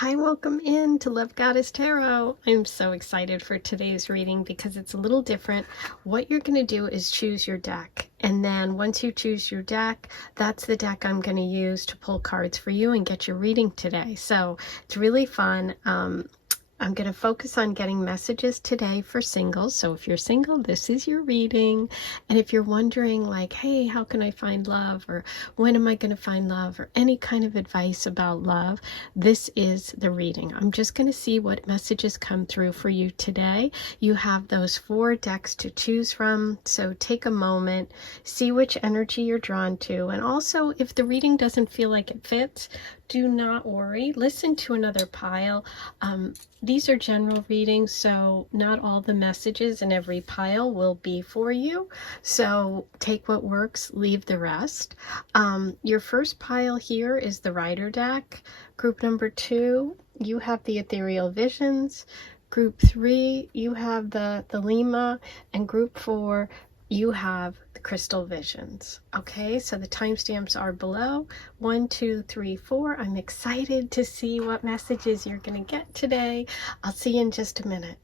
Hi, welcome in to Love Goddess Tarot. I'm so excited for today's reading because it's a little different. What you're going to do is choose your deck. And then once you choose your deck, that's the deck I'm going to use to pull cards for you and get your reading today. So it's really fun. I'm going to focus on getting messages today for singles. So if you're single, this is your reading. And if you're wondering like, hey, how can I find love? Or when am I going to find love? Or any kind of advice about love, this is the reading. I'm just going to see what messages come through for you today. You have those 4 decks to choose from. So take a moment, see which energy you're drawn to. And also, if the reading doesn't feel like it fits, do not worry. Listen to another pile. These are general readings, so not all the messages in every pile will be for you. So take what works, leave the rest. Your first pile here is the Rider deck. Group number 2, you have the Ethereal Visions. Group 3, you have the Lima. And group 4, you have the Crystal Visions. Okay, so the timestamps are below. 1, 2, 3, 4. I'm excited to see what messages you're going to get today. I'll see you in just a minute.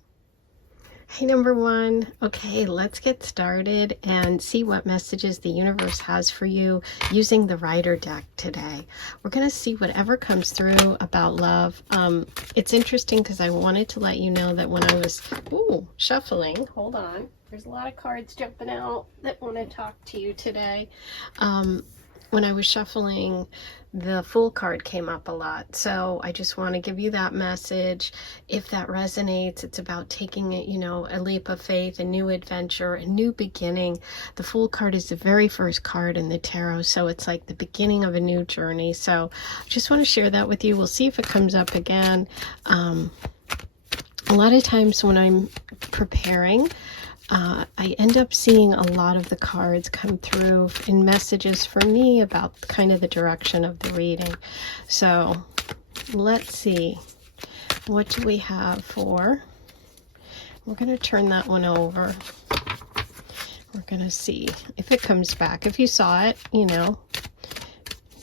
Hey, number 1. Okay, let's get started and see what messages the universe has for you using the Rider deck today. We're going to see whatever comes through about love. It's interesting because I wanted to let you know that when I was shuffling, hold on. There's a lot of cards jumping out that want to talk to you today. When I was shuffling, the Fool card came up a lot. So I just want to give you that message. If that resonates, it's about taking it, a leap of faith, a new adventure, a new beginning. The Fool card is the very first card in the tarot. So it's like the beginning of a new journey. So I just want to share that with you. We'll see if it comes up again. A lot of times when I'm preparing, I end up seeing a lot of the cards come through in messages for me about kind of the direction of the reading. So let's see. What do we have for? We're going to turn that one over. We're going to see if it comes back. If you saw it,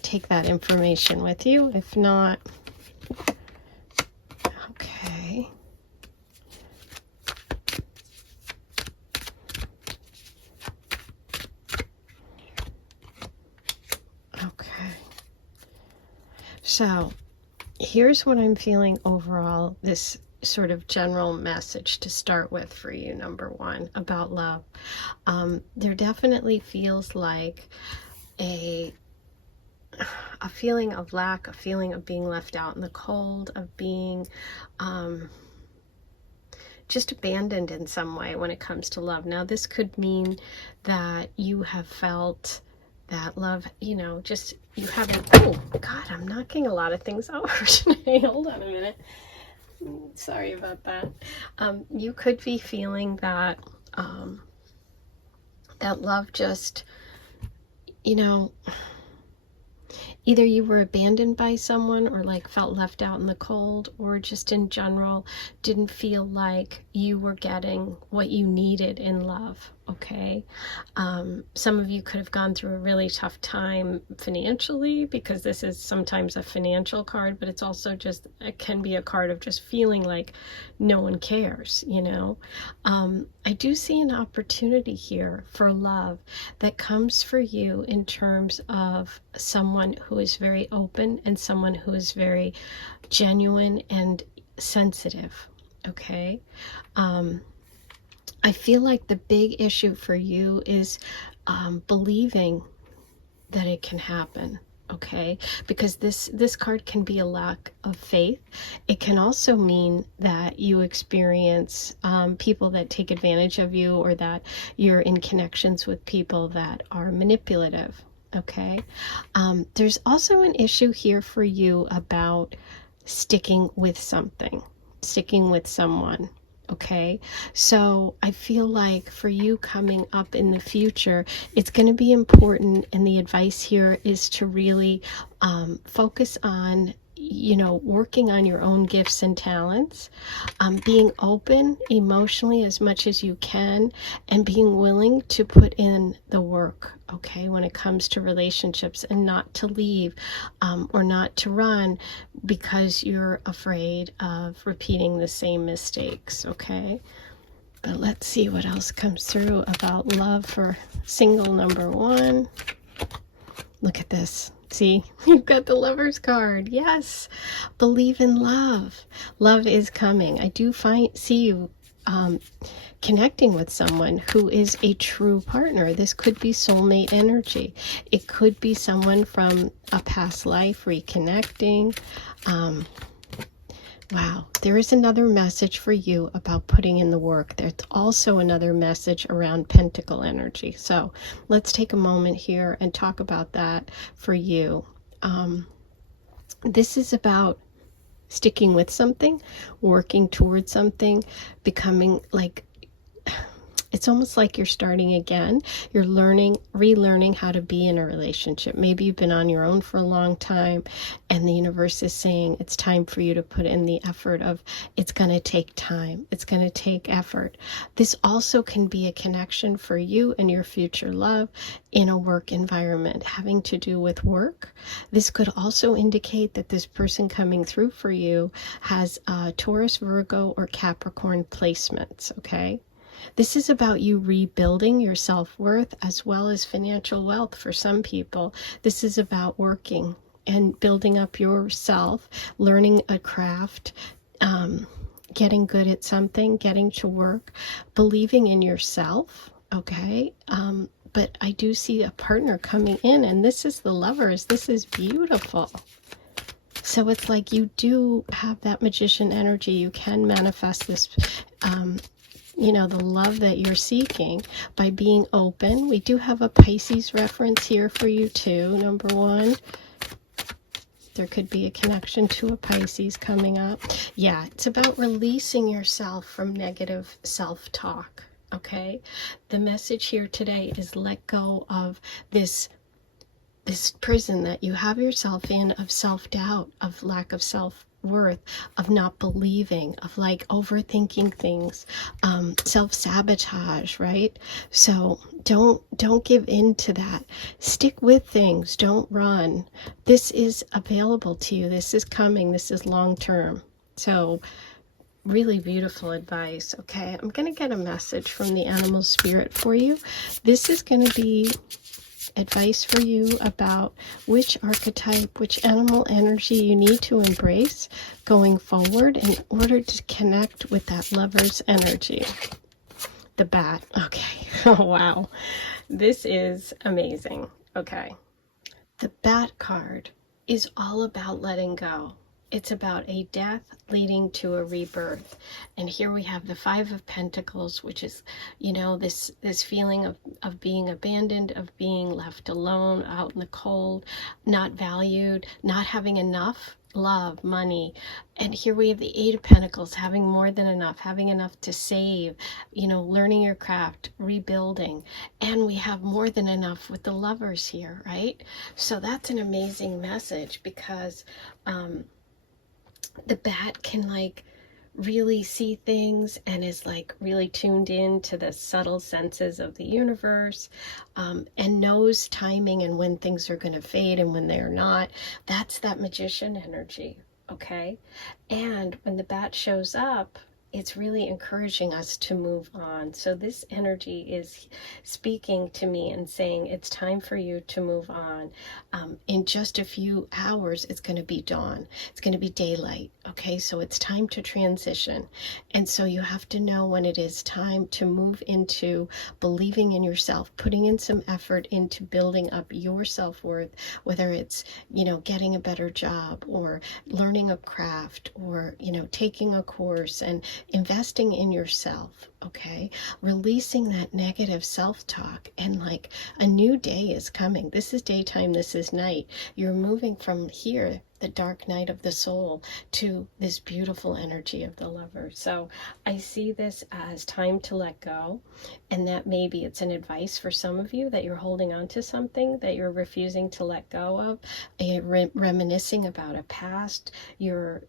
take that information with you. If not, okay. So here's what I'm feeling overall, this sort of general message to start with for you, number 1, about love. There definitely feels like a feeling of lack, a feeling of being left out in the cold, of being just abandoned in some way when it comes to love. Now, this could mean that you have felt that love, just you haven't, oh God, I'm knocking a lot of things over today. Hold on a minute. Sorry about that. You could be feeling that, that love just, either you were abandoned by someone or like felt left out in the cold, or just in general didn't feel like you were getting what you needed in love. Okay. Some of you could have gone through a really tough time financially, because this is sometimes a financial card, but it's also just, it can be a card of just feeling like no one cares, I do see an opportunity here for love that comes for you in terms of someone who is very open and someone who is very genuine and sensitive. Okay. I feel like the big issue for you is believing that it can happen, okay? Because this card can be a lack of faith. It can also mean that you experience people that take advantage of you, or that you're in connections with people that are manipulative, okay? There's also an issue here for you about sticking with something, sticking with someone. Okay, so I feel like for you coming up in the future, it's going to be important, and the advice here is to really focus on working on your own gifts and talents, being open emotionally as much as you can, and being willing to put in the work, okay, when it comes to relationships, and not to leave or not to run because you're afraid of repeating the same mistakes, okay? But let's see what else comes through about love for single number 1. Look at this. See, you've got the Lover's card. Yes. Believe in love. Love is coming. I do see you connecting with someone who is a true partner. This could be soulmate energy. It could be someone from a past life reconnecting. Wow, there is another message for you about putting in the work. There's also another message around pentacle energy. So let's take a moment here and talk about that for you. This is about sticking with something, working towards something, becoming like, it's almost like you're starting again. You're relearning how to be in a relationship. Maybe you've been on your own for a long time, and the universe is saying it's time for you to put in the effort of, it's going to take time. It's going to take effort. This also can be a connection for you and your future love in a work environment, having to do with work. This could also indicate that this person coming through for you has Taurus, Virgo, or Capricorn placements, okay? This is about you rebuilding your self-worth as well as financial wealth for some people. This is about working and building up yourself, learning a craft, getting good at something, getting to work, believing in yourself, okay? But I do see a partner coming in, and this is the Lovers. This is beautiful. So it's like you do have that magician energy. You can manifest this the love that you're seeking by being open. We do have a Pisces reference here for you too, number 1. There could be a connection to a Pisces coming up. Yeah, it's about releasing yourself from negative self-talk, okay? The message here today is let go of this prison that you have yourself in of self-doubt, of lack of self-worth, of not believing, of like overthinking things, self-sabotage, right? So don't give in to that. Stick with things. Don't run. This is available to you. This is coming. This is long-term. So really beautiful advice. Okay, I'm going to get a message from the animal spirit for you. This is going to be advice for you about which archetype, which animal energy you need to embrace going forward in order to connect with that Lover's energy. The bat. Okay. Oh, wow. This is amazing. Okay. The bat card is all about letting go. It's about a death leading to a rebirth. And here we have the 5 of Pentacles, which is, this feeling of being abandoned, of being left alone, out in the cold, not valued, not having enough love, money. And here we have the 8 of Pentacles, having more than enough, having enough to save, learning your craft, rebuilding. And we have more than enough with the Lovers here, right? So that's an amazing message because the bat can like really see things and is like really tuned in to the subtle senses of the universe, and knows timing and when things are going to fade and when they're not. That's that magician energy, okay? And when the bat shows up, it's really encouraging us to move on. So this energy is speaking to me and saying it's time for you to move on. In just a few hours, it's going to be dawn. It's going to be daylight. Okay, so it's time to transition. And so you have to know when it is time to move into believing in yourself, putting in some effort into building up your self-worth, whether it's, getting a better job or learning a craft or, taking a course and investing in yourself, okay? Releasing that negative self-talk, and like a new day is coming. This is daytime, this is night. You're moving from here, the dark night of the soul to this beautiful energy of the lover. So I see this as time to let go, and that maybe it's an advice for some of you that you're holding on to something that you're refusing to let go of, reminiscing about a past. You're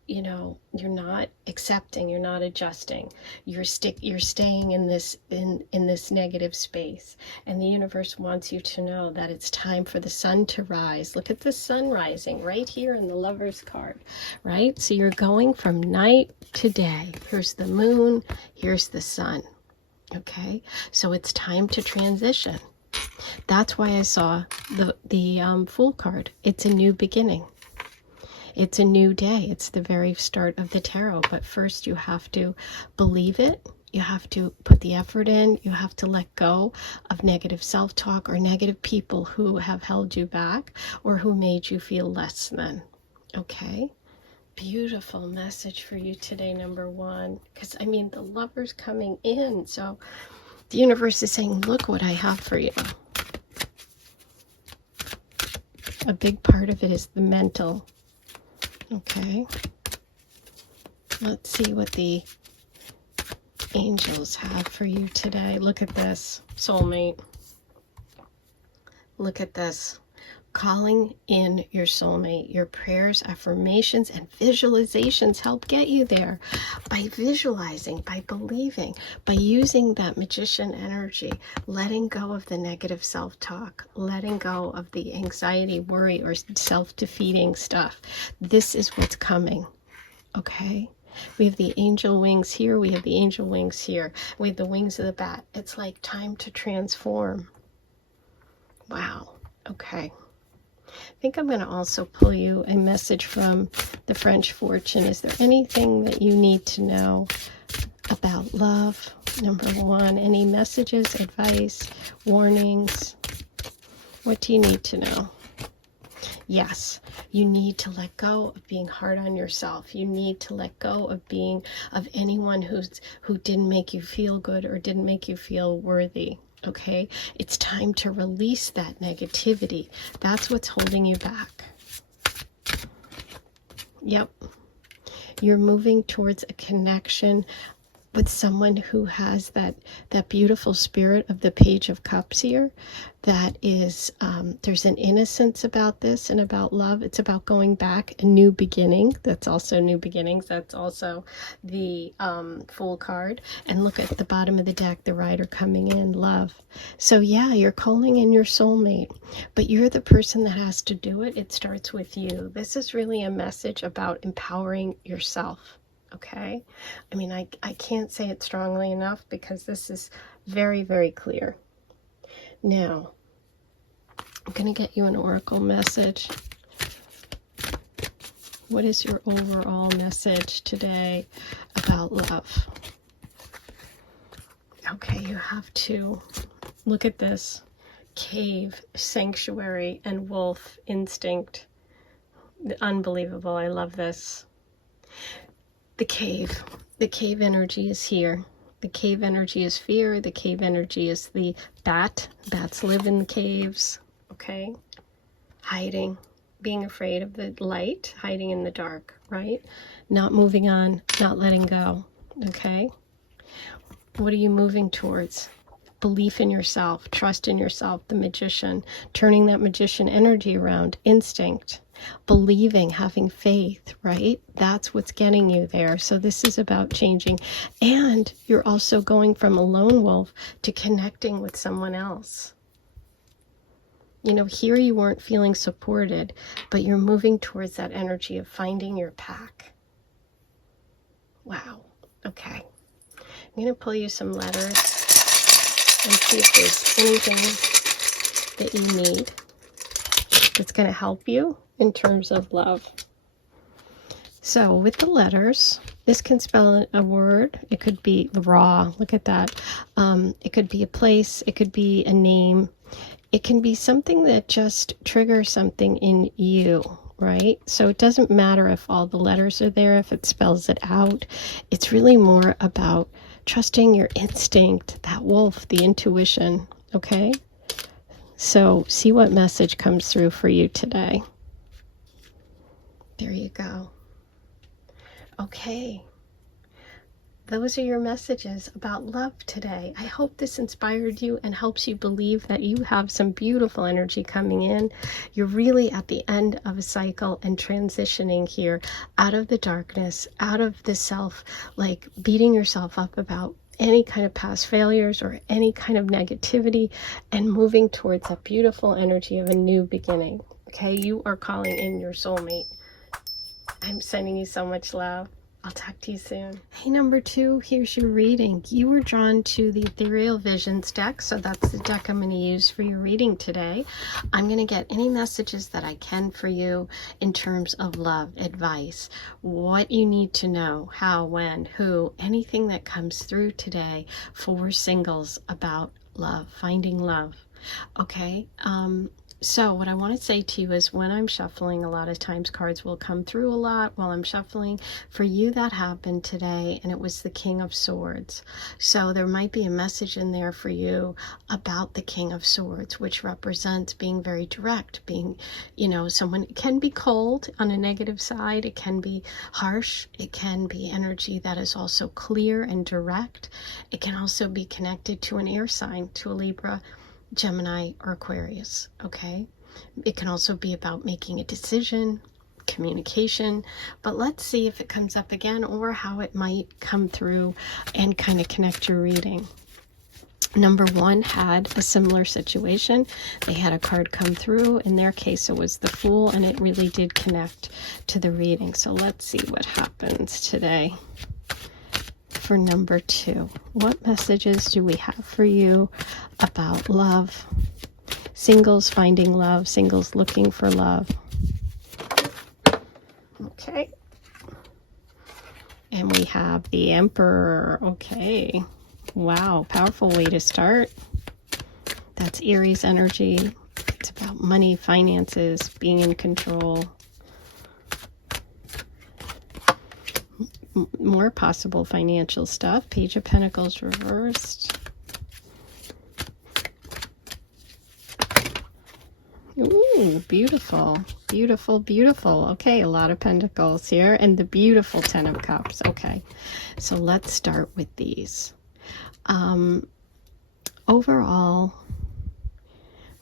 not accepting, you're not adjusting, you're staying in this negative space. And the universe wants you to know that it's time for the sun to rise. Look at the sun rising right here in the Lover's card, right? So you're going from night to day. Here's the moon, here's the sun. Okay, so it's time to transition. That's why I saw the Fool card. It's a new beginning. It's a new day. It's the very start of the tarot. But first you have to believe it. You have to put the effort in. You have to let go of negative self-talk or negative people who have held you back or who made you feel less than. Okay? Beautiful message for you today, number one. Because, I mean, the Lover's coming in. So the universe is saying, look what I have for you. A big part of it is the mental. Okay. Let's see what the angels have for you today. Look at this, soulmate. Look at this. Calling in your soulmate. Your prayers, affirmations, and visualizations help get you there. By visualizing, by believing, by using that magician energy, letting go of the negative self-talk, letting go of the anxiety, worry, or self-defeating stuff. This is what's coming. Okay? We have the angel wings here. We have the angel wings here. We have the wings of the bat. It's like time to transform. Wow. Okay. I think I'm going to also pull you a message from the French Fortune. Is there anything that you need to know about love? Number one, any messages, advice, warnings? What do you need to know? Yes, you need to let go of being hard on yourself. You need to let go of anyone who didn't make you feel good or didn't make you feel worthy. Okay, it's time to release that negativity. That's what's holding you back. Yep. You're moving towards a connection with someone who has that beautiful spirit of the Page of Cups here. That is, there's an innocence about this and about love. It's about going back, a new beginning. That's also new beginnings. That's also the Fool card. And look at the bottom of the deck, the Rider coming in, love. So yeah, you're calling in your soulmate, but you're the person that has to do it. It starts with you. This is really a message about empowering yourself. Okay? I mean, I can't say it strongly enough because this is very, very clear. Now, I'm going to get you an oracle message. What is your overall message today about love? Okay, you have to look at this. Cave, sanctuary, and wolf instinct. Unbelievable. I love this. The cave energy is here. The cave energy is fear. The cave energy is the bat. Bats live in the caves. Okay? Hiding, being afraid of the light, hiding in the dark, right? Not moving on, not letting go. Okay? What are you moving towards? Belief in yourself, trust in yourself, the magician, turning that magician energy around, instinct. Believing, having faith, right? That's what's getting you there. So this is about changing. And you're also going from a lone wolf to connecting with someone else. You know, here you weren't feeling supported, but you're moving towards that energy of finding your pack. Wow. Okay. I'm going to pull you some letters and see if there's anything that you need that's going to help you in terms of love. So with the letters, this can spell a word. It could be raw. Look at that. It could be a place. It could be a name. It can be something that just triggers something in you, right? So it doesn't matter if all the letters are there, if it spells it out. It's really more about trusting your instinct, that wolf, the intuition, okay? So see what message comes through for you today. There you go. Okay. Those are your messages about love today. I hope this inspired you and helps you believe that you have some beautiful energy coming in. You're really at the end of a cycle and transitioning here out of the darkness, out of the self, like beating yourself up about any kind of past failures or any kind of negativity, and moving towards that beautiful energy of a new beginning. Okay, you are calling in your soulmate. I'm sending you so much love. I'll talk to you soon. Hey, number 2, here's your reading. You were drawn to the Ethereal Visions deck, so that's the deck I'm going to use for your reading today. I'm going to get any messages that I can for you in terms of love, advice, what you need to know, how, when, who, anything that comes through today for singles about love, finding love. Okay, so what I want to say to you is, when I'm shuffling, a lot of times cards will come through a lot while I'm shuffling. For you, that happened today, and it was the King of Swords. So there might be a message in there for you about the King of Swords, which represents being very direct, being, you know, someone can be cold on a negative side. It can be harsh. It can be energy that is also clear and direct. It can also be connected to an air sign, to a Libra, Gemini, or Aquarius. Okay, it can also be about making a decision, communication, but let's see if it comes up again or how it might come through and kind of connect your reading. Number 1 had a similar situation. They had a card come through. In their case, it was the Fool, and it really did connect to the reading. So let's see what happens today. For number 2, what messages do we have for you about love? Singles finding love, singles looking for love. Okay. And we have the Emperor. Okay. Wow, powerful way to start. That's Aries energy. It's about money, finances, being in control. More possible financial stuff. Page of Pentacles reversed. Ooh, beautiful, beautiful, beautiful. Okay, a lot of pentacles here, and the beautiful 10 of Cups. Okay, so let's start with these. Overall,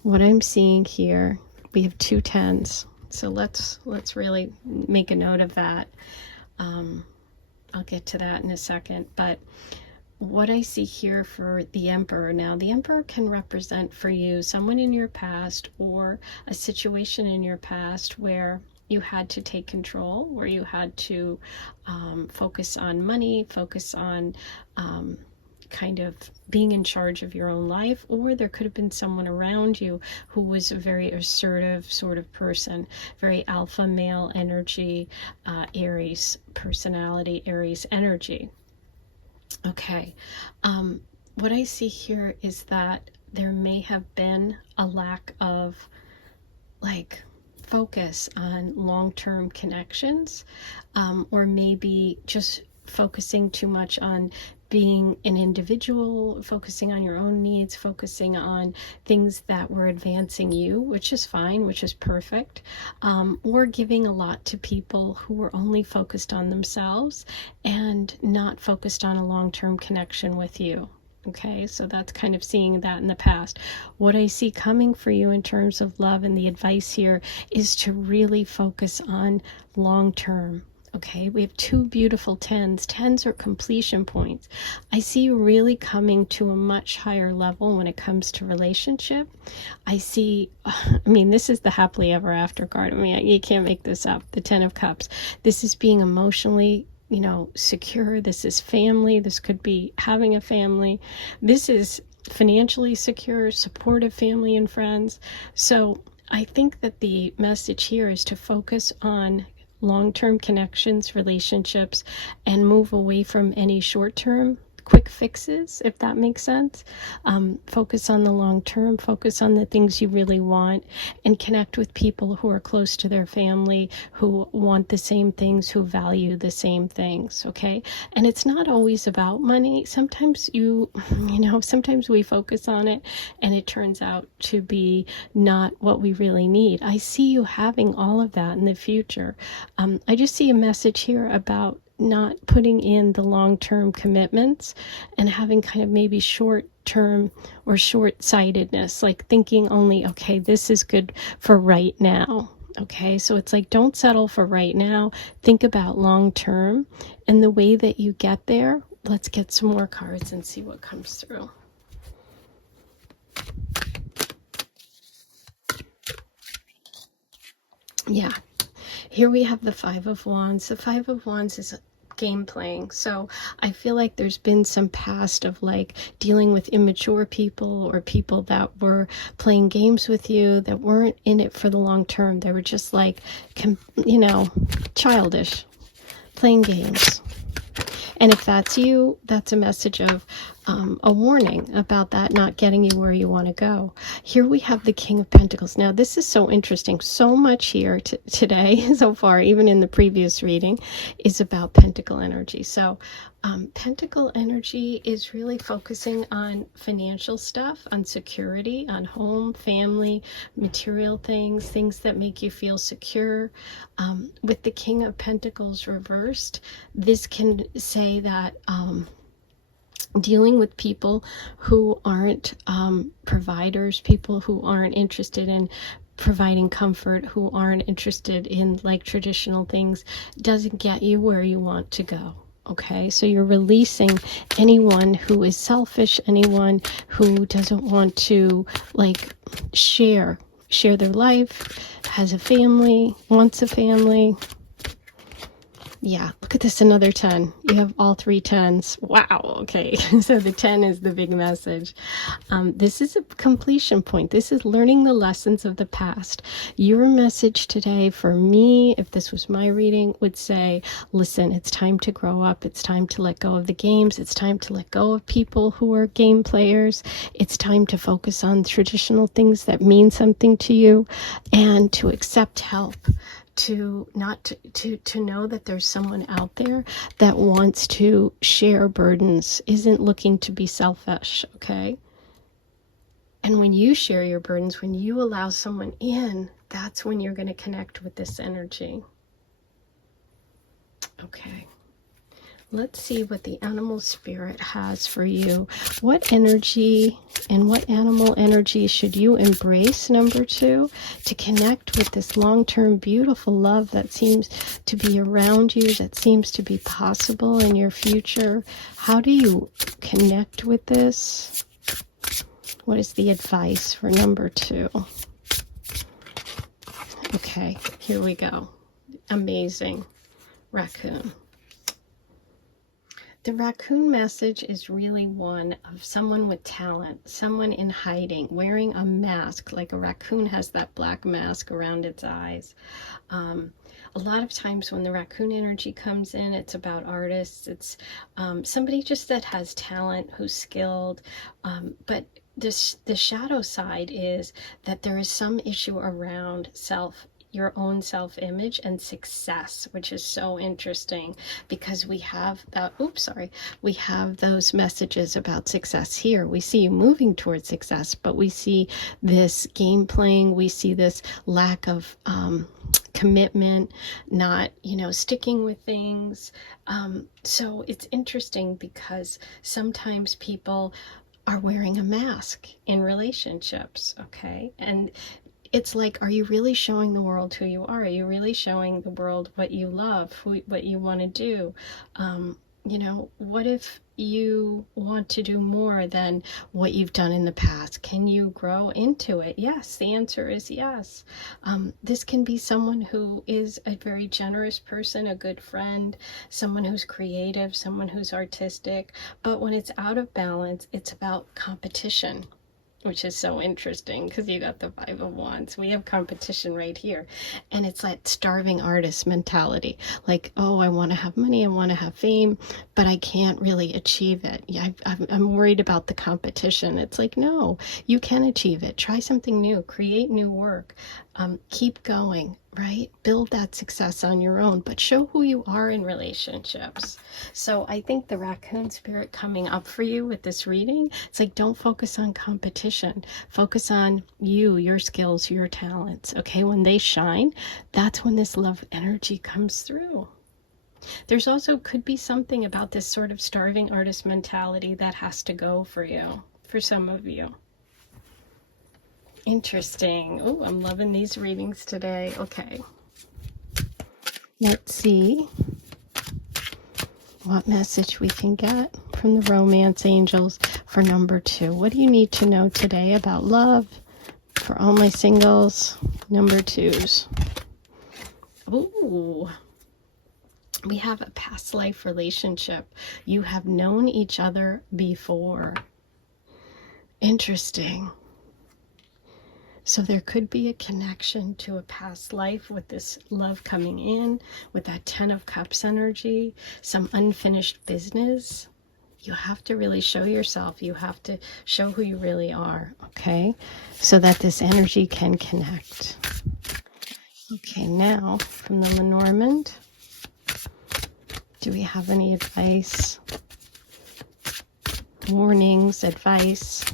what I'm seeing here, we have 2 10s. So let's really make a note of that. I'll get to that in a second, but what I see here for the Emperor, now the Emperor can represent for you someone in your past or a situation in your past where you had to take control, where you had to focus on money, focus on kind of being in charge of your own life, or there could have been someone around you who was a very assertive sort of person, very alpha male energy, Aries personality, Aries energy. Okay, what I see here is that there may have been a lack of like focus on long-term connections, or maybe just focusing too much on being an individual, focusing on your own needs, focusing on things that were advancing you, which is fine, which is perfect, or giving a lot to people who were only focused on themselves and not focused on a long-term connection with you. Okay, so that's kind of seeing that in the past. What I see coming for you in terms of love, and the advice here is to really focus on long-term. Okay, we have 2 beautiful 10s. 10s are completion points. I see you really coming to a much higher level when it comes to relationship. I see, I mean, this is the happily ever after card. I mean, you can't make this up. The 10 of Cups. This is being emotionally, you know, secure. This is family. This could be having a family. This is financially secure, supportive family and friends. So I think that the message here is to focus on long-term connections, relationships, and move away from any short-term quick fixes, if that makes sense. Focus on the long term, focus on the things you really want, and connect with people who are close to their family, who want the same things, who value the same things, okay? And it's not always about money. Sometimes sometimes we focus on it and it turns out to be not what we really need. I see you having all of that in the future. I just see a message here about not putting in the long-term commitments and having kind of maybe short-term or short-sightedness, like thinking only, okay, this is good for right now. Okay, so it's like, don't settle for right now. Think about long-term, and the way that you get there. Let's get some more cards and see what comes through. Yeah, here we have the Five of Wands. The Five of Wands is game playing. So I feel like there's been some past of like dealing with immature people or people that were playing games with you that weren't in it for the long term. They were just like, childish, playing games. And if that's you, that's a message of a warning about that not getting you where you want to go. Here we have the King of Pentacles. Now, this is so interesting. So much here today, so far, even in the previous reading, is about Pentacle energy. So Pentacle energy is really focusing on financial stuff, on security, on home, family, material things, things that make you feel secure. With the King of Pentacles reversed, this can say that dealing with people who aren't providers, people who aren't interested in providing comfort, who aren't interested in like traditional things, doesn't get you where you want to go. Okay, so you're releasing anyone who is selfish, anyone who doesn't want to like share their life, has a family, wants a family. Yeah, look at this, another 10. You have all 3 10s. Wow, okay. So the 10 is the big message. This is a completion point. This is learning the lessons of the past. Your message today for me, if this was my reading, would say, listen, it's time to grow up. It's time to let go of the games. It's time to let go of people who are game players. It's time to focus on traditional things that mean something to you and to accept help. To know that there's someone out there that wants to share burdens, isn't looking to be selfish, okay? And when you share your burdens, when you allow someone in, that's when you're going to connect with this energy. Okay. Let's see what the animal spirit has for you. What energy and what animal energy should you embrace, number 2, to connect with this long-term beautiful love that seems to be around you, that seems to be possible in your future? How do you connect with this? What is the advice for number 2? Okay, here we go. Amazing. Raccoon. The raccoon message is really one of someone with talent, someone in hiding, wearing a mask, like a raccoon has that black mask around its eyes. A lot of times when the raccoon energy comes in, it's about artists. It's somebody just that has talent, who's skilled. But the shadow side is that there is some issue around your own self-image and success, which is so interesting because we have that, we have those messages about success here. We see you moving towards success, but we see this game playing, we see this lack of commitment, not, sticking with things. So it's interesting because sometimes people are wearing a mask in relationships, okay? And it's like, are you really showing the world who you are? Are you really showing the world what you love, what you want to do? What if you want to do more than what you've done in the past? Can you grow into it? Yes, the answer is yes. This can be someone who is a very generous person, a good friend, someone who's creative, someone who's artistic. But when it's out of balance, it's about competition. which is so interesting because you got the Five of Wands. We have competition right here. And it's that starving artist mentality. Like, oh, I want to have money, I want to have fame, but I can't really achieve it. Yeah, I'm worried about the competition. It's like, no, you can achieve it. Try something new, create new work, keep going, right? Build that success on your own, but show who you are in relationships. So I think the raccoon spirit coming up for you with this reading, it's like, don't focus on competition. Focus on you, your skills, your talents. Okay, when they shine, that's when this love energy comes through. There's also could be something about this sort of starving artist mentality that has to go for you, for some of you. Interesting. Oh, I'm loving these readings today. Okay. Let's see what message we can get from the romance angels for number 2. What do you need to know today about love for all my singles, number 2s? Ooh. We have a past life relationship. You have known each other before. Interesting. So there could be a connection to a past life with this love coming in, with that 10 of Cups energy, some unfinished business. You have to really show yourself. You have to show who you really are, okay? So that this energy can connect. Okay, now from the Lenormand, do we have any advice, warnings, advice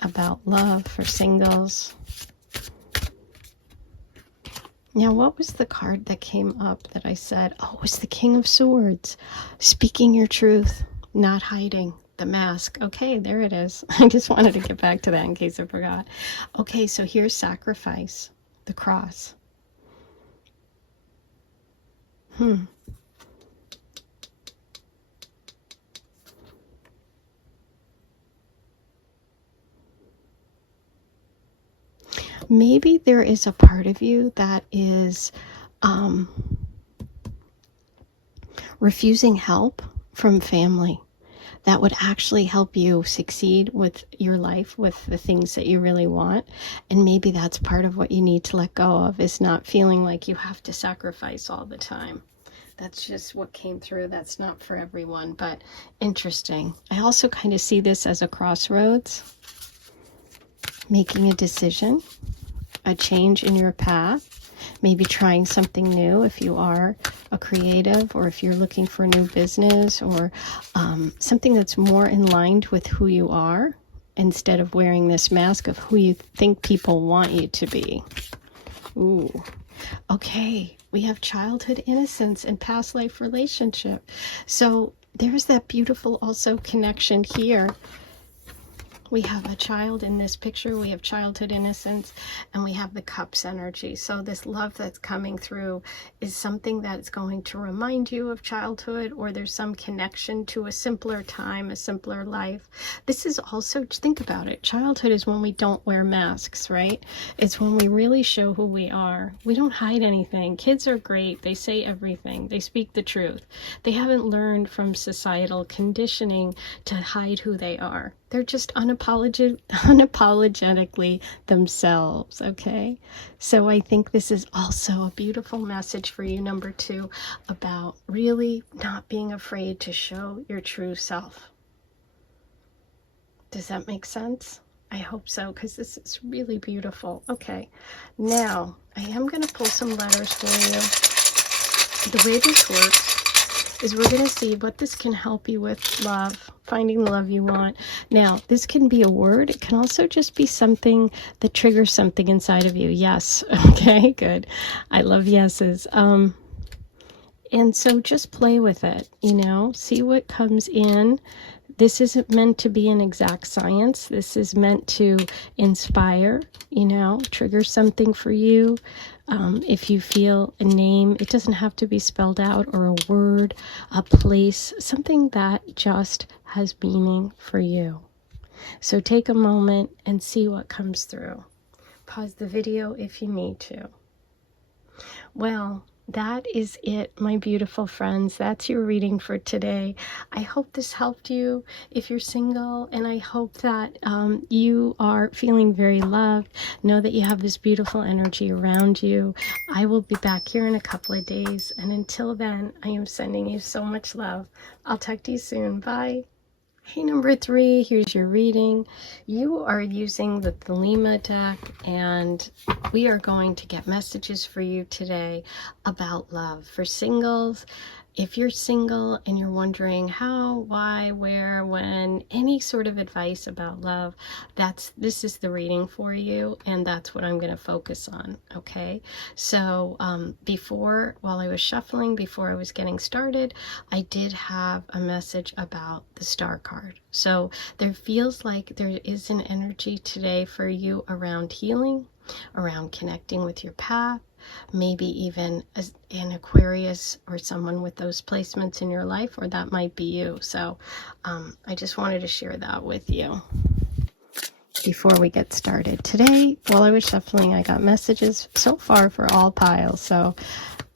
about love for singles? Now, what was the card that came up that I said, oh, it was the King of Swords, speaking your truth, not hiding, the mask. Okay, there it is. I just wanted to get back to that in case I forgot. Okay, so here's sacrifice, the cross. Maybe there is a part of you that is refusing help from family that would actually help you succeed with your life, with the things that you really want. And maybe that's part of what you need to let go of, is not feeling like you have to sacrifice all the time. That's just what came through. That's not for everyone, but interesting. I also kind of see this as a crossroads, making a decision, a change in your path, maybe trying something new if you are a creative, or if you're looking for a new business, or something that's more in line with who you are, instead of wearing this mask of who you think people want you to be. Ooh. Okay, we have childhood innocence and past life relationship. So there's that beautiful also connection here. We have a child in this picture, we have childhood innocence, and we have the Cups energy. So this love that's coming through is something that's going to remind you of childhood, or there's some connection to a simpler time, a simpler life. This is also, think about it, childhood is when we don't wear masks, right? It's when we really show who we are. We don't hide anything. Kids are great. They say everything. They speak the truth. They haven't learned from societal conditioning to hide who they are. They're just unapologetically themselves, okay? So I think this is also a beautiful message for you, number 2, about really not being afraid to show your true self. Does that make sense? I hope so, because this is really beautiful. Okay, now I am going to pull some letters for you. The way this works is we're going to see what this can help you with love, finding the love you want. Now, this can be a word. It can also just be something that triggers something inside of you. Yes. Okay, good. I love yeses. And so just play with it, you know, see what comes in. This isn't meant to be an exact science. This is meant to inspire, you know, trigger something for you. If you feel a name, it doesn't have to be spelled out, or a word, a place, something that just has meaning for you. So take a moment and see what comes through. Pause the video if you need to. Well, that is it, my beautiful friends. That's your reading for today. I hope this helped you if you're single, and I hope that you are feeling very loved. Know that you have this beautiful energy around you. I will be back here in a couple of days, and until then, I am sending you so much love. I'll talk to you soon. Bye. Hey, number 3, here's your reading. You are using the Thelema deck, and we are going to get messages for you today about love. For singles, if you're single and you're wondering how, why, where, when, any sort of advice about love, this is the reading for you, and that's what I'm going to focus on, okay? So while I was shuffling, before I was getting started, I did have a message about the Star card. So there feels like there is an energy today for you around healing, around connecting with your path, maybe even an Aquarius or someone with those placements in your life, or that might be you. So I just wanted to share that with you before we get started. Today, while I was shuffling, I got messages so far for all piles. So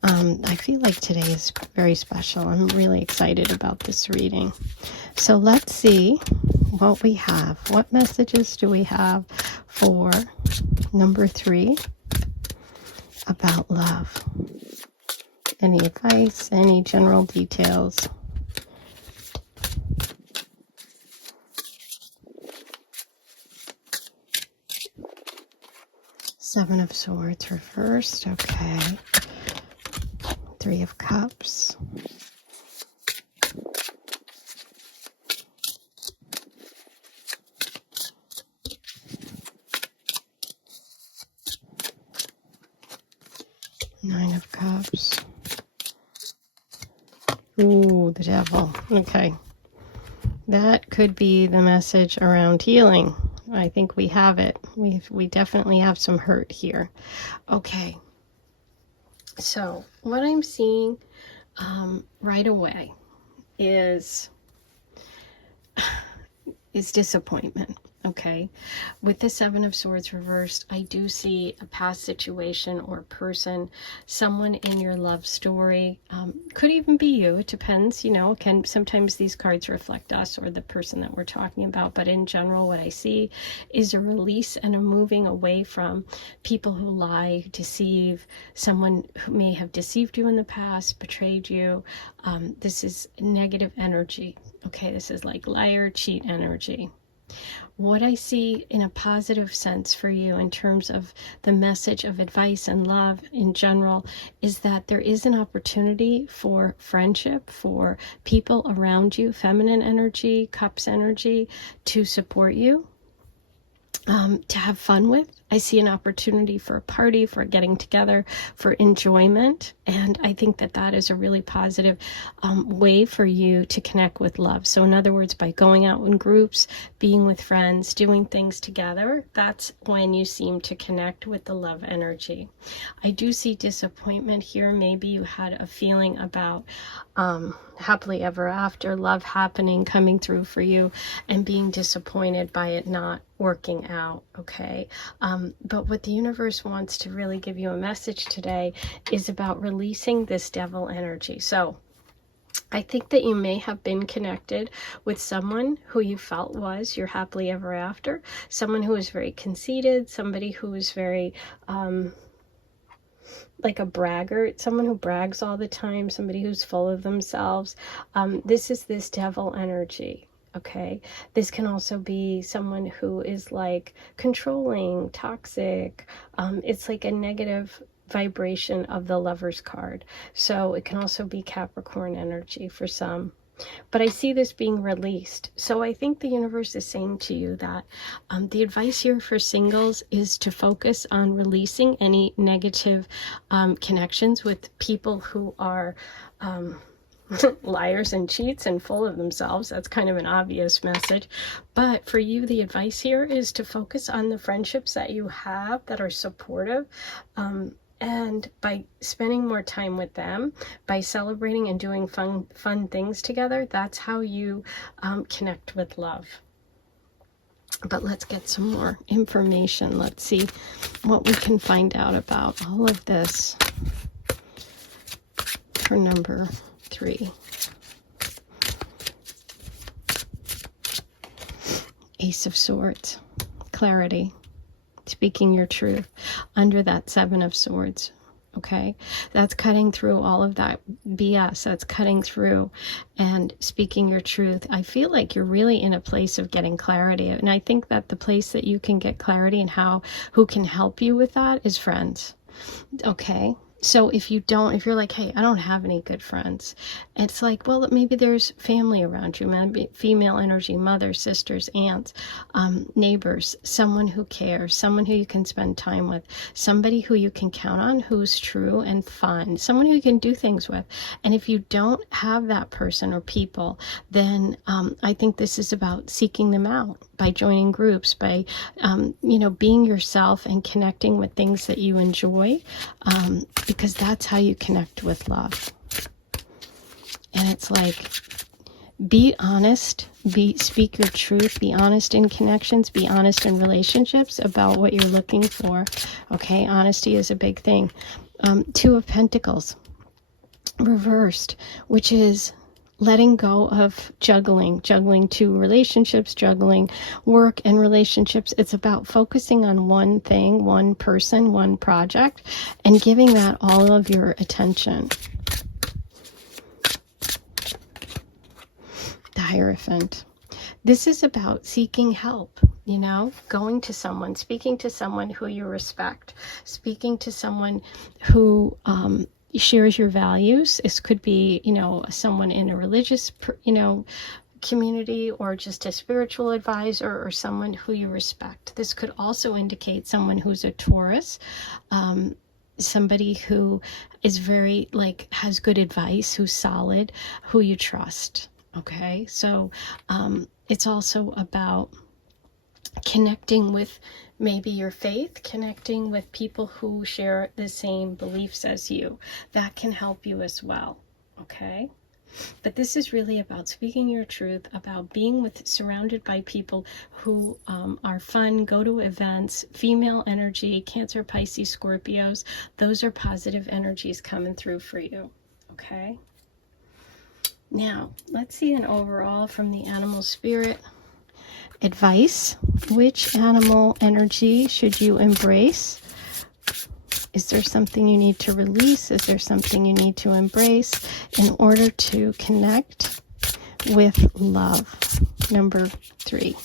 I feel like today is very special. I'm really excited about this reading. So let's see what we have. What messages do we have for number 3 about love? Any advice, any general details? Seven of Swords reversed. Okay. 3 of Cups. Nine of Cups. Ooh, the Devil. Okay. That could be the message around healing. I think we have it. We definitely have some hurt here. Okay. So what I'm seeing right away is disappointment. Okay, with the Seven of Swords reversed, I do see a past situation or person, someone in your love story. Could even be you. It depends, sometimes these cards reflect us or the person that we're talking about. But in general, what I see is a release and a moving away from people who lie, deceive, someone who may have deceived you in the past, betrayed you. This is negative energy. Okay, this is like liar, cheat energy. What I see in a positive sense for you in terms of the message of advice and love in general is that there is an opportunity for friendship, for people around you, feminine energy, cups energy, to support you, to have fun with. I see an opportunity for a party, for getting together, for enjoyment. And I think that that is a really positive way for you to connect with love. So in other words, by going out in groups, being with friends, doing things together, that's when you seem to connect with the love energy. I do see disappointment here. Maybe you had a feeling about happily ever after, love happening, coming through for you, and being disappointed by it not working out, okay? But what the universe wants to really give you a message today is about releasing this devil energy. So I think that you may have been connected with someone who you felt was your happily ever after, someone who is very conceited, somebody who is very like a braggart, someone who brags all the time, somebody who's full of themselves. This is this devil energy. Okay, this can also be someone who is like controlling, toxic. It's like a negative vibration of the Lover's card. So it can also be Capricorn energy for some. But I see this being released. So I think the universe is saying to you that the advice here for singles is to focus on releasing any negative connections with people who are liars and cheats and full of themselves. That's kind of an obvious message. But for you, the advice here is to focus on the friendships that you have that are supportive. And by spending more time with them, by celebrating and doing fun things together, that's how you connect with love. But let's get some more information. Let's see what we can find out about all of this. for number 3. Ace of Swords. Clarity. Speaking your truth under that 7 of Swords. Okay, that's cutting through all of that BS. That's cutting through and speaking your truth. I feel like you're really in a place of getting clarity. And I think that the place that you can get clarity and who can help you with that is friends. Okay. So if you're like, hey, I don't have any good friends, it's like, well, maybe there's family around you, maybe female energy, mothers, sisters, aunts, neighbors, someone who cares, someone who you can spend time with, somebody who you can count on, who's true and fun, someone who you can do things with. And if you don't have that person or people, then I think this is about seeking them out by joining groups, by, being yourself and connecting with things that you enjoy. Because that's how you connect with love. And it's like, be honest, speak your truth, be honest in connections, be honest in relationships about what you're looking for. Okay, honesty is a big thing. 2 of Pentacles, reversed, which is letting go of juggling 2 relationships, juggling work and relationships. It's about focusing on one thing, one person, one project, and giving that all of your attention. The Hierophant. This is about seeking help, going to someone, speaking to someone who you respect, speaking to someone who, shares your values. This could be, someone in a religious, community, or just a spiritual advisor, or someone who you respect. This could also indicate someone who's a Taurus, somebody who is very, has good advice, who's solid, who you trust. Okay, so it's also about connecting with maybe your faith, connecting with people who share the same beliefs as you. That can help you as well. Okay, but this is really about speaking your truth, about being surrounded by people who are fun, go to events, female energy, Cancer, Pisces, Scorpios. Those are positive energies coming through for you. Okay, now let's see an overall from the animal spirit. Advice. Which animal energy should you embrace? Is there something you need to release? Is there something you need to embrace in order to connect with love? Number 3.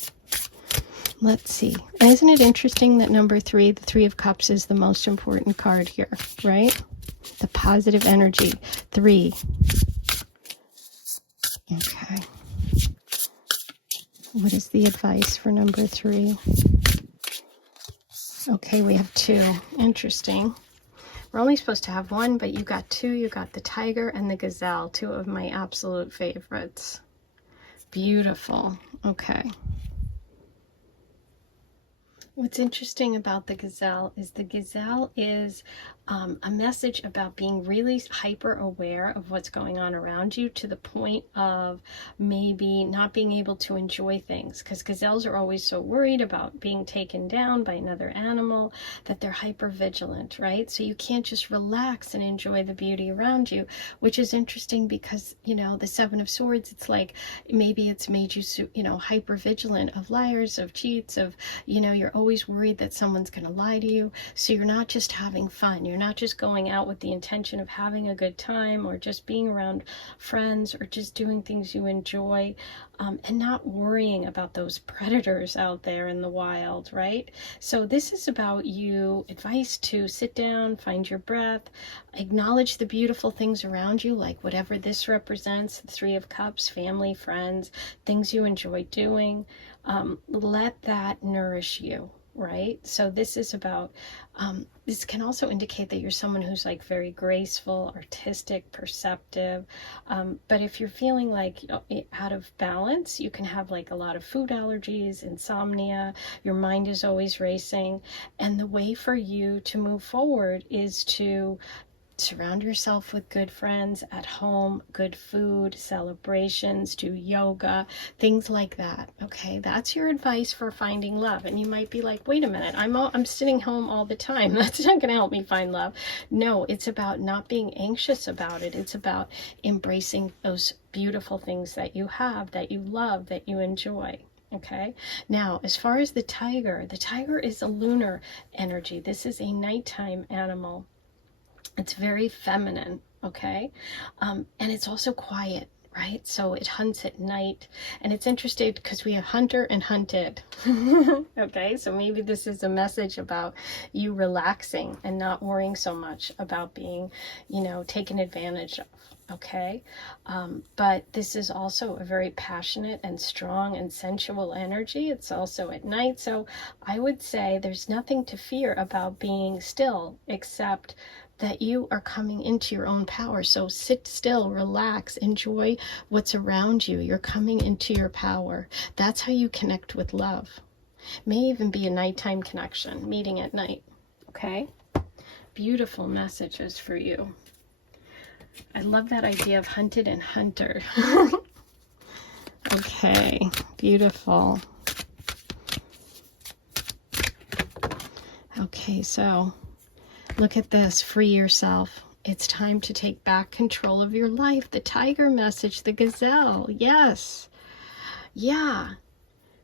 Let's see. Isn't it interesting that number 3, the 3 of Cups, is the most important card here, right? The positive energy. 3. Okay. What is the advice for number 3? Okay, we have 2. Interesting. We're only supposed to have 1, but you got 2. You got the tiger and the gazelle, 2 of my absolute favorites. Beautiful. Okay. What's interesting about the gazelle is a message about being really hyper aware of what's going on around you, to the point of maybe not being able to enjoy things, because gazelles are always so worried about being taken down by another animal that they're hyper vigilant, right? So you can't just relax and enjoy the beauty around you, which is interesting because, the 7 of Swords, it's like maybe it's made you, hyper vigilant of liars, of cheats, of, you're always worried that someone's going to lie to you. So you're not just having fun. You're not just going out with the intention of having a good time, or just being around friends, or just doing things you enjoy, and not worrying about those predators out there in the wild, right? So this is about you, advice to sit down, find your breath, acknowledge the beautiful things around you, like whatever this represents, the 3 of Cups, family, friends, things you enjoy doing. Let that nourish you, right? So this is about, this can also indicate that you're someone who's very graceful, artistic, perceptive. But if you're feeling out of balance, you can have a lot of food allergies, insomnia, your mind is always racing. And the way for you to move forward is to Surround yourself with good friends at home, good food, celebrations, do yoga, things like that. Okay, that's your advice for finding love. And you might be like, wait a minute, I'm sitting home all the time. That's not going to help me find love. No, it's about not being anxious about it. It's about embracing those beautiful things that you have, that you love, that you enjoy. Okay, now as far as the tiger is a lunar energy. This is a nighttime animal. It's very feminine, okay? And it's also quiet, right? So it hunts at night. And it's interesting because we have hunter and hunted. Okay, so maybe this is a message about you relaxing and not worrying so much about being, taken advantage of. Okay, but this is also a very passionate and strong and sensual energy. It's also at night. So I would say there's nothing to fear about being still, except that you are coming into your own power. So sit still, relax, enjoy what's around you. You're coming into your power. That's how you connect with love. May even be a nighttime connection, meeting at night. Okay? Beautiful messages for you. I love that idea of hunted and hunter. Okay, beautiful. Okay, so look at this. Free yourself. It's time to take back control of your life. The tiger message, the gazelle. Yes. Yeah.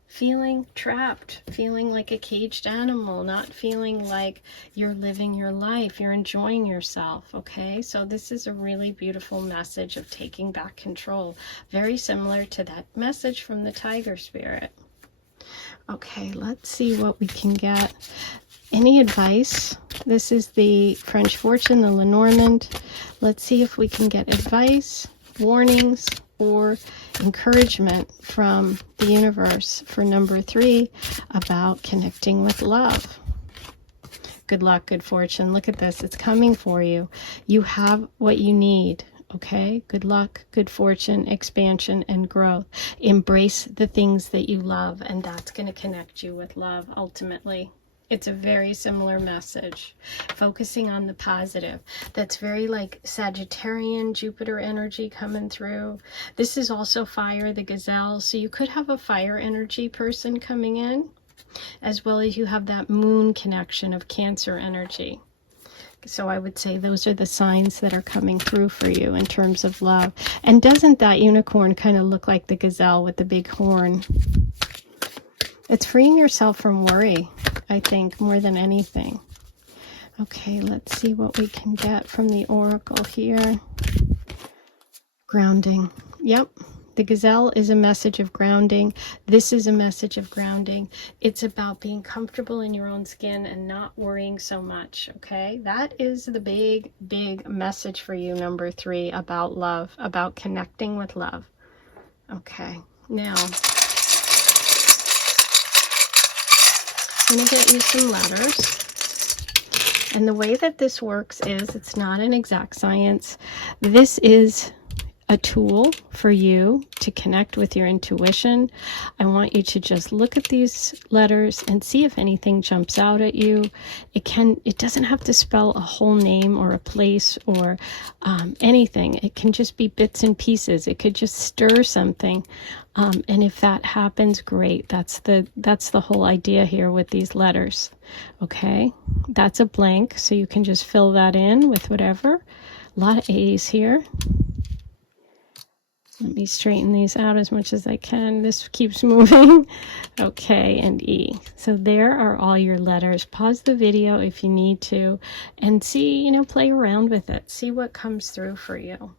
Feeling trapped, feeling like a caged animal, not feeling like you're living your life, you're enjoying yourself, okay? So this is a really beautiful message of taking back control. Very similar to that message from the tiger spirit. Okay, let's see what we can get. Any advice? This is the French fortune, the Lenormand. Let's see if we can get advice, warnings, or encouragement from the universe for number 3 about connecting with love. Good luck, good fortune. Look at this. It's coming for you. You have what you need. Okay? Good luck, good fortune, expansion, and growth. Embrace the things that you love, and that's going to connect you with love ultimately. It's a very similar message, focusing on the positive. That's very like Sagittarian, Jupiter energy coming through. This is also fire, the gazelle. So you could have a fire energy person coming in, as well as you have that moon connection of Cancer energy. So I would say those are the signs that are coming through for you in terms of love. And doesn't that unicorn kind of look like the gazelle with the big horn? It's freeing yourself from worry, I think, more than anything. Okay, let's see what we can get from the oracle here. Grounding. Yep, the gazelle is a message of grounding. This is a message of grounding. It's about being comfortable in your own skin and not worrying so much, okay? That is the big, big message for you, number 3, about love, about connecting with love. Okay, now I'm going to get you some letters. And the way that this works is it's not an exact science. This is a tool for you to connect with your intuition. I want you to just look at these letters and see if anything jumps out at you. It doesn't have to spell a whole name or a place or anything. It can just be bits and pieces. It could just stir something. And if that happens, great. That's the whole idea here with these letters. Okay, that's a blank, so you can just fill that in with whatever. A lot of A's here. Let me straighten these out as much as I can. This keeps moving. Okay, and E. So there are all your letters. Pause the video if you need to and see, play around with it. See what comes through for you.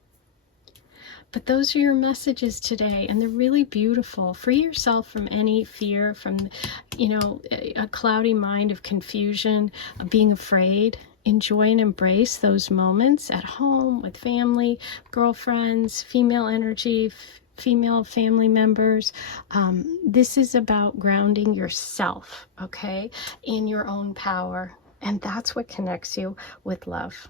But those are your messages today, and they're really beautiful. Free yourself from any fear, from, a cloudy mind of confusion, of being afraid. Enjoy and embrace those moments at home, with family, girlfriends, female energy, female family members. This is about grounding yourself, okay, in your own power. And that's what connects you with love.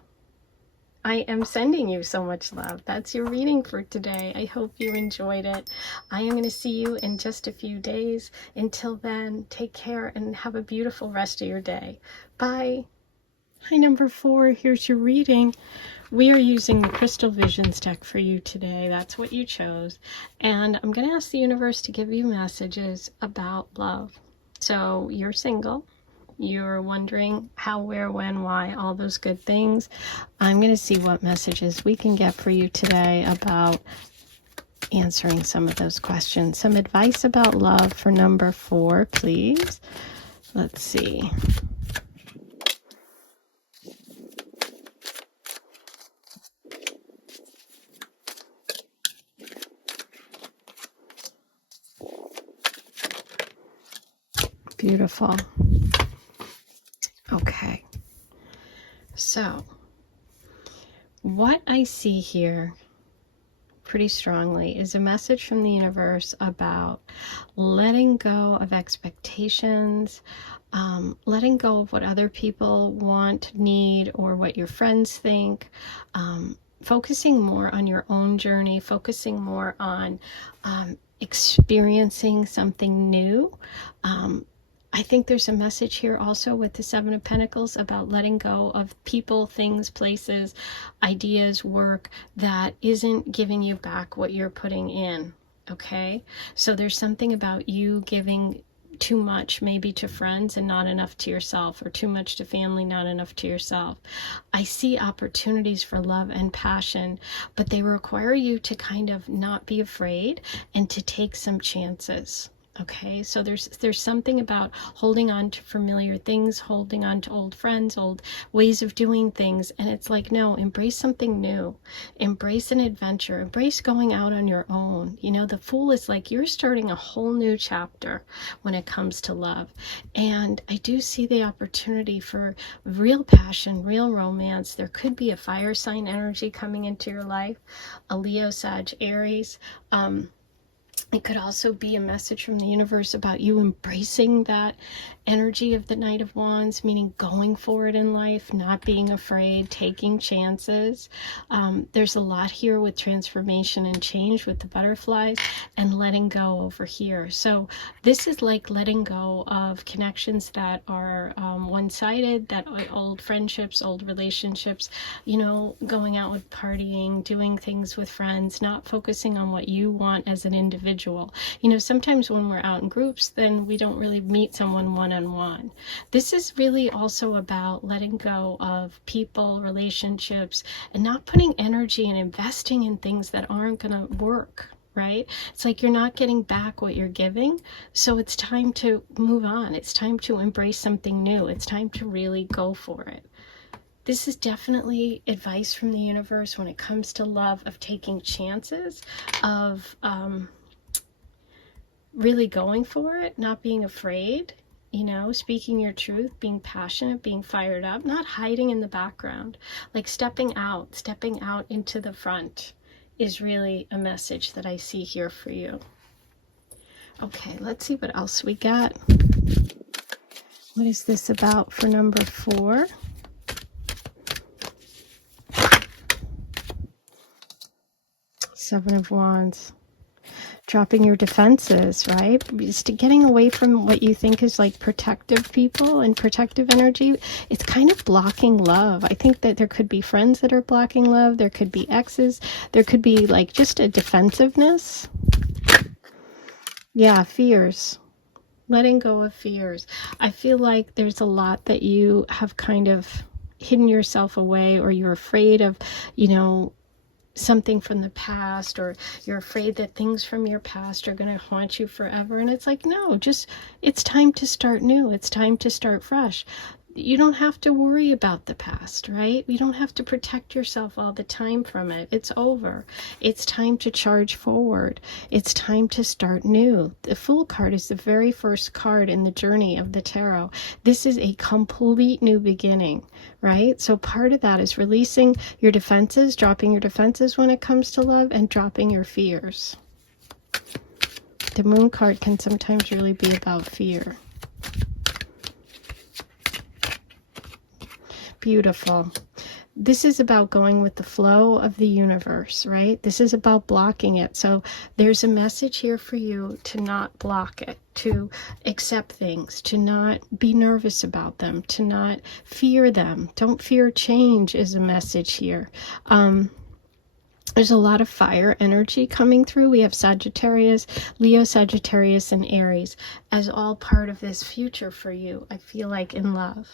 I am sending you so much love. That's your reading for today. I hope you enjoyed it. I am going to see you in just a few days. Until then, take care and have a beautiful rest of your day. Bye. Hi, number 4. Here's your reading. We are using the Crystal Visions deck for you today. That's what you chose. And I'm going to ask the universe to give you messages about love. So you're single. You're wondering how, where, when, why, all those good things. I'm going to see what messages we can get for you today about answering some of those questions. Some advice about love for number 4, please. Let's see. Beautiful. Okay. So, what I see here pretty strongly is a message from the universe about letting go of expectations, letting go of what other people want, need, or what your friends think, focusing more on your own journey, focusing more on experiencing something new. I think there's a message here also with the 7 of Pentacles about letting go of people, things, places, ideas, work that isn't giving you back what you're putting in. Okay? So there's something about you giving too much maybe to friends and not enough to yourself, or too much to family, not enough to yourself. I see opportunities for love and passion, but they require you to kind of not be afraid and to take some chances. Okay, so there's something about holding on to familiar things, holding on to old friends, old ways of doing things, and it's like, no, embrace something new, embrace an adventure, embrace going out on your own. You know, the Fool is like, you're starting a whole new chapter when it comes to love. And I do see the opportunity for real passion, real romance. There could be a fire sign energy coming into your life, a Leo, Sag, Aries. It could also be a message from the universe about you embracing that energy of the Knight of Wands, meaning going for it in life, not being afraid, taking chances. There's a lot here with transformation and change with the butterflies, and letting go over here. So this is like letting go of connections that are one-sided, that old friendships, old relationships, you know, going out with partying, doing things with friends, not focusing on what you want as an individual. You know, sometimes when we're out in groups, then we don't really meet someone one-on-one. This is really also about letting go of people, relationships, and not putting energy and investing in things that aren't going to work, right? It's like you're not getting back what you're giving, so it's time to move on. It's time to embrace something new. It's time to really go for it. This is definitely advice from the universe when it comes to love, of taking chances, of really going for it, not being afraid, you know, speaking your truth, being passionate, being fired up, not hiding in the background, like stepping out into the front is really a message that I see here for you. Okay, let's see what else we got. What is this about for number 4? Seven of Wands. Dropping your defenses, right? Just getting away from what you think is like protective people and protective energy. It's kind of blocking love. I think that there could be friends that are blocking love. There could be exes. There could be like just a defensiveness. Yeah, fears. Letting go of fears. I feel like there's a lot that you have kind of hidden yourself away, or you're afraid of, you know, something from the past, or you're afraid that things from your past are going to haunt you forever. And it's like, no, just, it's time to start new. It's time to start fresh. You don't have to worry about the past, right? You don't have to protect yourself all the time from it. It's over. It's time to charge forward. It's time to start new. The Fool card is the very first card in the journey of the tarot. This is a complete new beginning, right? So part of that is releasing your defenses, dropping your defenses when it comes to love, and dropping your fears. The Moon card can sometimes really be about fear. Beautiful. this is about going with the flow of the universe, right? This is about blocking it. So there's a message here for you to not block it, to accept things, to not be nervous about them, to not fear them. Don't fear change is a message here. There's a lot of fire energy coming through. We have Sagittarius, Leo, Sagittarius, and Aries as all part of this future for you, I feel like, in love.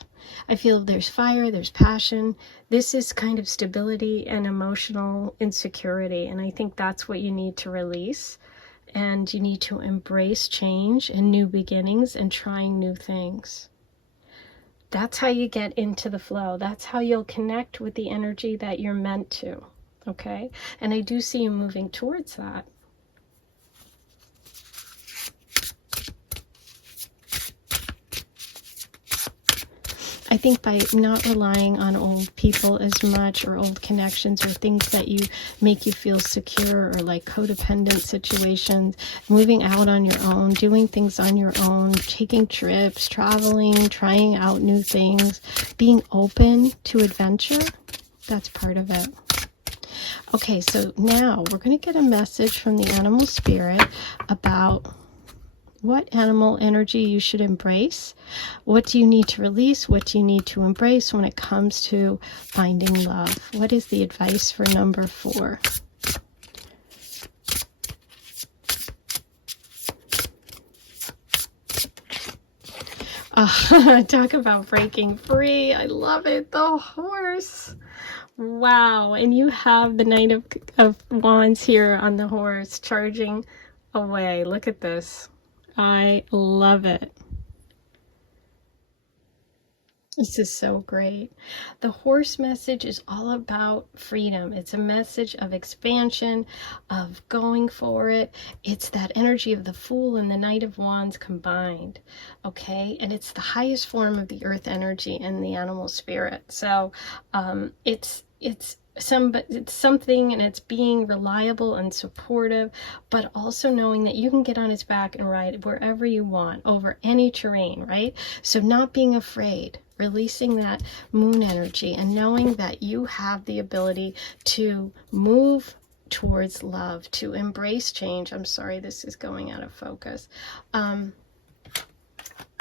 I feel there's fire, there's passion. This is kind of stability and emotional insecurity, and I think that's what you need to release. And you need to embrace change and new beginnings and trying new things. That's how you get into the flow. That's how you'll connect with the energy that you're meant to. Okay, and I do see you moving towards that. I think by not relying on old people as much, or old connections, or things that make you feel secure, or like codependent situations, moving out on your own, doing things on your own, taking trips, traveling, trying out new things, being open to adventure, that's part of it. Okay, so now we're going to get a message from the animal spirit about what animal energy you should embrace. What do you need to release? What do you need to embrace when it comes to finding love? What is the advice for number 4? Talk about breaking free. I love it. The horse. Wow, and you have the Knight of Wands here on the horse charging away. Look at this. I love it. This is so great. The horse message is all about freedom. It's a message of expansion, of going for it. It's that energy of the Fool and the Knight of Wands combined, okay? And it's the highest form of the earth energy and the animal spirit. So it's something, and it's being reliable and supportive, but also knowing that you can get on its back and ride wherever you want, over any terrain, right? So not being afraid, releasing that moon energy, and knowing that you have the ability to move towards love, to embrace change. I'm sorry, this is going out of focus.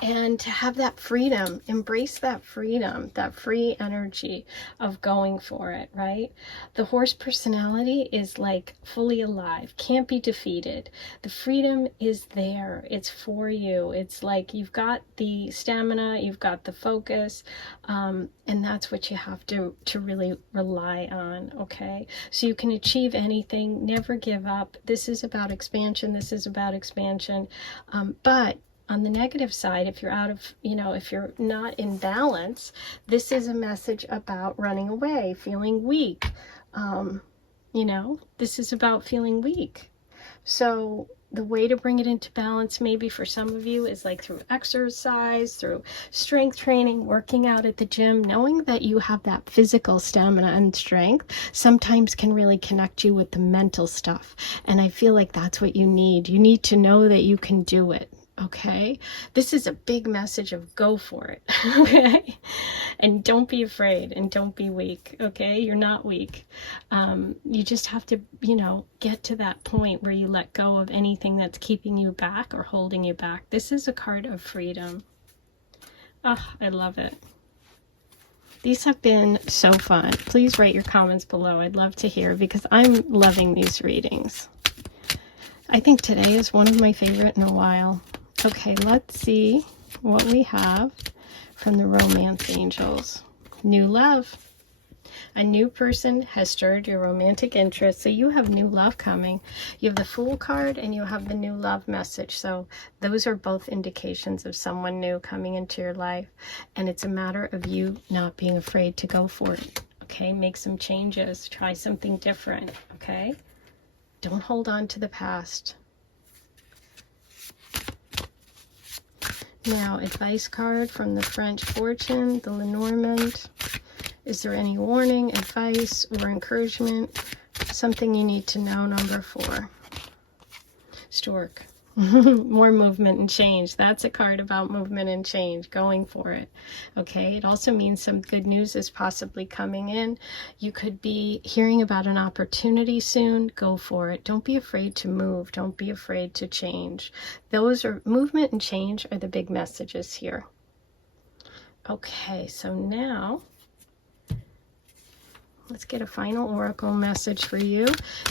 And to have that freedom, embrace that freedom, that free energy of going for it, right? The horse personality is like fully alive, can't be defeated. The freedom is there, it's for you. It's like you've got the stamina, you've got the focus, and that's what you have to really rely on, okay? So you can achieve anything, never give up. This is about expansion, this is about expansion, but on the negative side, if you're out of, if you're not in balance, this is a message about running away, feeling weak. This is about feeling weak. So the way to bring it into balance, maybe for some of you, is like through exercise, through strength training, working out at the gym. Knowing that you have that physical stamina and strength sometimes can really connect you with the mental stuff. And I feel like that's what you need. You need to know that you can do it. Okay, this is a big message of go for it. Okay, and don't be afraid, and don't be weak. Okay, you're not weak. You just have to, get to that point where you let go of anything that's keeping you back or holding you back. This is a card of freedom. Oh, I love it. These have been so fun. Please write your comments below. I'd love to hear, because I'm loving these readings. I think today is one of my favorite in a while. Okay, let's see what we have from the romance angels. New love. A new person has stirred your romantic interest. So you have new love coming. You have the Fool card and you have the new love message. So those are both indications of someone new coming into your life. And it's a matter of you not being afraid to go for it. Okay, make some changes. Try something different. Okay, don't hold on to the past. Now, advice card from the French Fortune, the Lenormand. Is there any warning, advice, or encouragement? Something you need to know, number 4. Stork. More movement and change. That's a card about movement and change, going for it. Okay, it also means some good news is possibly coming in. You could be hearing about an opportunity soon. Go for it. Don't be afraid to move. Don't be afraid to change. Those are movement and change are the big messages here. Okay, so now let's get a final oracle message for you,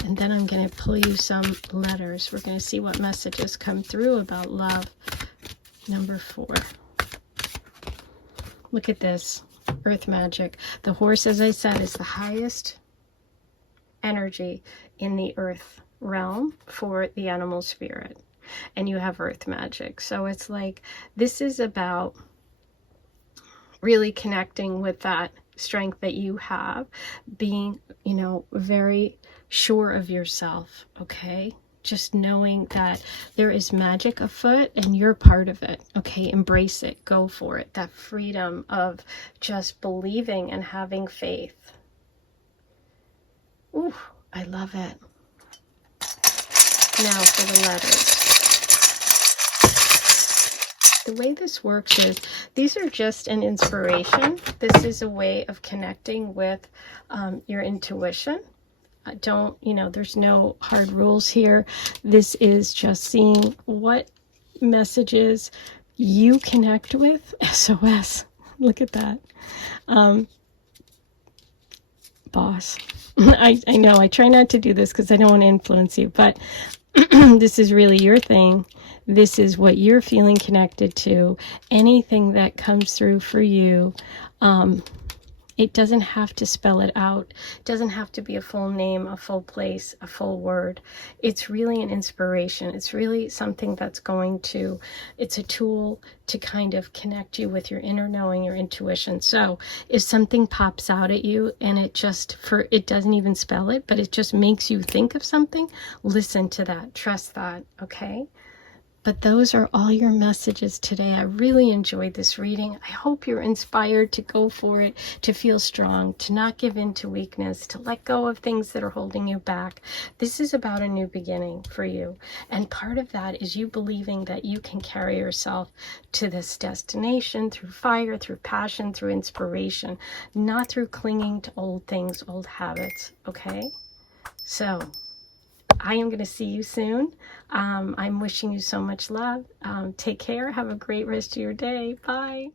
and then I'm going to pull you some letters. We're going to see what messages come through about love. Number 4. Look at this. Earth magic. The horse, as I said, is the highest energy in the earth realm for the animal spirit. And you have earth magic. So it's like, this is about really connecting with that strength that you have, being, very sure of yourself, okay? Just knowing that there is magic afoot and you're part of it, okay? Embrace it, go for it. That freedom of just believing and having faith. Ooh, I love it. Now for the letters. The way this works is, these are just an inspiration. This is a way of connecting with your intuition. There's no hard rules here. This is just seeing what messages you connect with. SOS. Look at that. Boss. I know, I try not to do this because I don't want to influence you, but this is really your thing. This is what you're feeling connected to. Anything that comes through for you, it doesn't have to spell it out. It doesn't have to be a full name, a full place, a full word. It's really an inspiration. It's really something that's it's a tool to kind of connect you with your inner knowing, your intuition. So if something pops out at you and it doesn't even spell it, but it just makes you think of something, listen to that, trust that, okay? But those are all your messages today. I really enjoyed this reading. I hope you're inspired to go for it, to feel strong, to not give in to weakness, to let go of things that are holding you back. This is about a new beginning for you. And part of that is you believing that you can carry yourself to this destination through fire, through passion, through inspiration, not through clinging to old things, old habits, okay? So I am going to see you soon. I'm wishing you so much love. Take care. Have a great rest of your day. Bye.